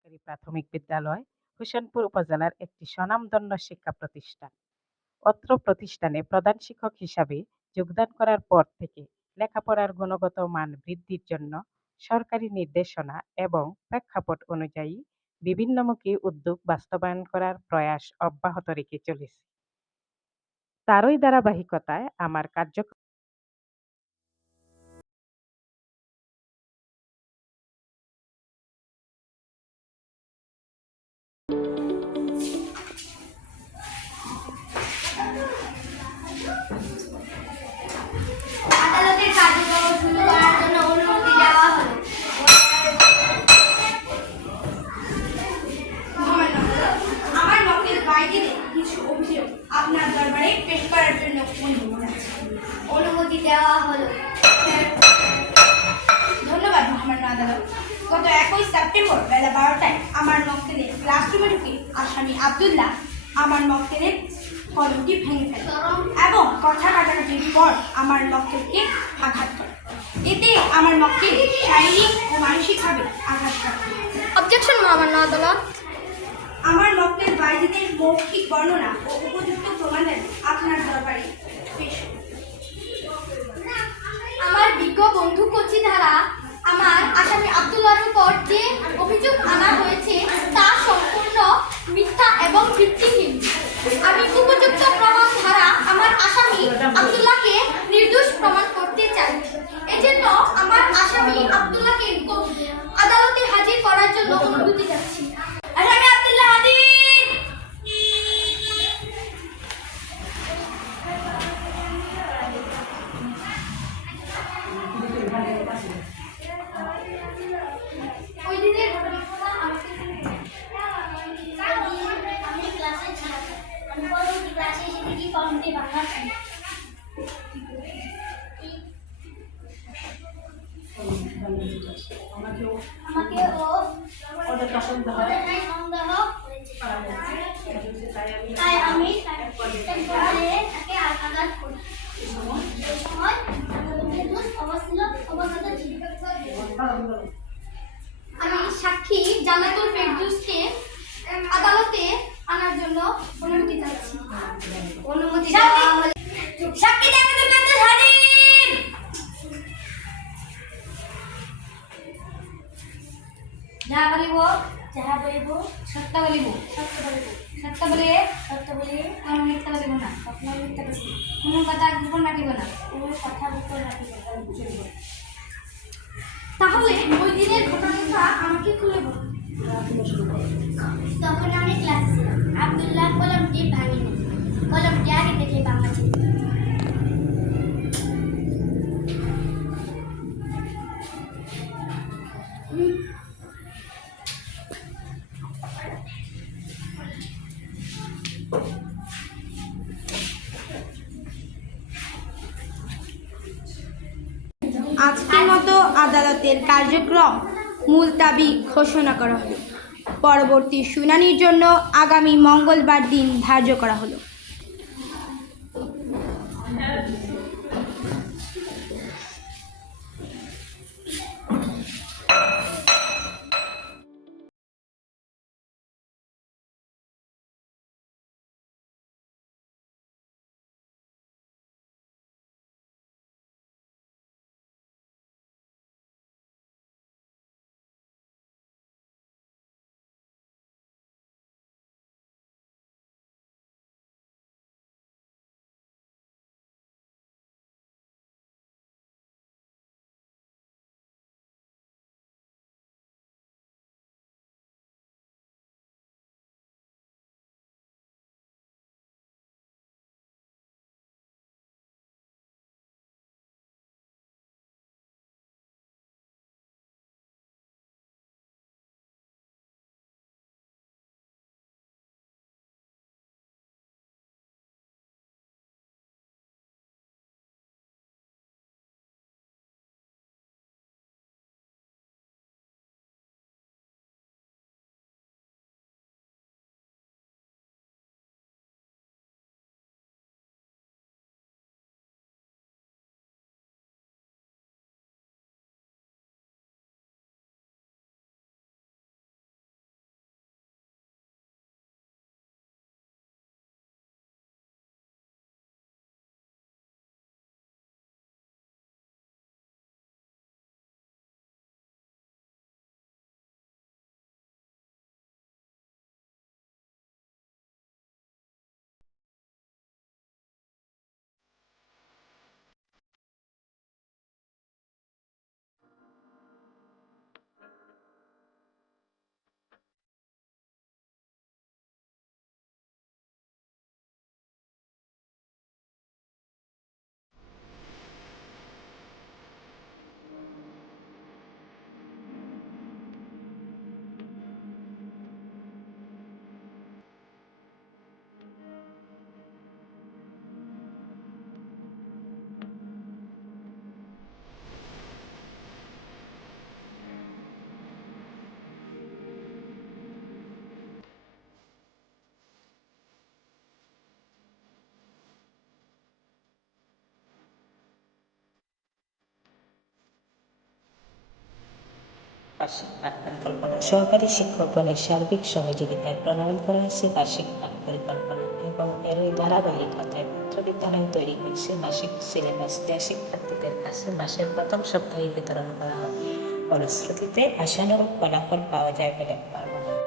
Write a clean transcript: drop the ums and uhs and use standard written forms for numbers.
সরকারি প্রাথমিক বিদ্যালয় হোসেনপুর উপজেলার একটি স্বনামধন্য শিক্ষা প্রতিষ্ঠান। অত্র প্রতিষ্ঠানে প্রধান শিক্ষক হিসাবে যোগদান করার পর থেকে লেখাপড়ার গুণগত মান বৃদ্ধির জন্য সরকারি নির্দেশনা এবং প্রেক্ষাপট অনুযায়ী বিভিন্নমুখী উদ্যোগ বাস্তবায়ন করার প্রয়াস অব্যাহত রেখে চলেছে। তারই ধারাবাহিকতায় আমার কার্যক্রম আদালতের কার্যক্রম শুরু করার জন্য অনুমতি দেওয়া হলো। আমার মক্কেল বাইজিদের কিছু অভিযোগ আপনার দরবারে পেশ করার জন্য অনুমতি দেওয়া হলো। ধন্যবাদ মহামান্য আদালত। গত 21 সেপ্টেম্বর বেলা 12টায় আমার মক্কেলের ক্লাসরুমে ঢুকে আসামি আব্দুল্লাহ আমার মক্কেলের কলমটি ভেঙে ফেলে এবং কথা কাটাকাটির পর আমার মক্কেলকে আঘাত করে। এতে আমার মক্কেল শারীরিক ও মানসিকভাবে আঘাত করে। অবজেকশন মহামান্য আদালত। আমার মক্কেল বাইজিদের মৌখিক বর্ণনা ও উপযুক্ত প্রমাণের আপনার দরবারে পেশ। আমার বিজ্ঞ বন্ধু কচি ধারা আমার আসামি আব্দুল্লাহর উপর যে অভিযোগ আনা হয়েছে তা সম্পূর্ণ মিথ্যা এবং ভিত্তিহীন। আমি উপযুক্ত প্রমাণ ধারা আমার আসামি আব্দুল্লাহকে নির্দোষ প্রমাণ করতে চাই। এজন্য আমার আসামি আব্দুল্লাহকে আদালতে হাজির করার জন্য অনুমতি চাচ্ছি। আসামি আব্দুল্লাহ হাজির। ওই দিনের ঘটনাটা আমাকে আমি ক্লাসে ছিলাম। আমি পরবর্তী ক্লাসে এসে দেখি কলমটি ভাঙা ছিল। আমাকে ও সন্দেহ হয়েছে। তাই আমি তাকে আঘাত করি। এই সময় নির্দোষ অবস্থিত ছিল। আমি সাক্ষী জান্নাতুল ফেরদৌসকে আদালতে আনার জন্য অনুমতি চাচ্ছি। অনুমতি দেওয়া হলে সাক্ষী জান্নাতুল ফেরদৌস হাজির। যাহা বলিব যাহা বলিব সত্য বলিব, সত্য বলিব, সত্য বলে সত্য বলে কোনো মিথ্যা বলিব না, কখনো মিথ্যা বলিব না, কোনো কথা গোপন রাখিব না। কোনো কথা গোপন রাখিব না। তাহলে ওই দিনের ঘটনাটা আমাকে খুলে বলুন। তখন আমি ক্লাসে ছিলাম। আব্দুল্লাহ কলমটি ভাঙেনি। কলমটি আগে থেকে ভাঙা ছিল। আজকের মতো আদালতের কার্যক্রম মুলতাবি ঘোষণা করা হলো। পরবর্তী শুনানির জন্য আগামী মঙ্গলবার দিন ধার্য করা হলো। বার্ষিক পাঠ পরিকল্পনা। সহকারী শিক্ষকগণের সার্বিক সহযোগিতায় প্রণয়ন করা হয়েছে বার্ষিক পাঠ পরিকল্পনা এবং এরই ধারাবাহিকতায় পত্র বিদ্যালয় তৈরি হয়েছে মাসিক সিলেবাস, যা শিক্ষার্থীদের কাছে মাসের প্রথম সপ্তাহে বিতরণ করা হয়। ফলশ্রুতিতে আশানুরূপ ফলাফল পাওয়া যায় বলে আমার মনে হয়।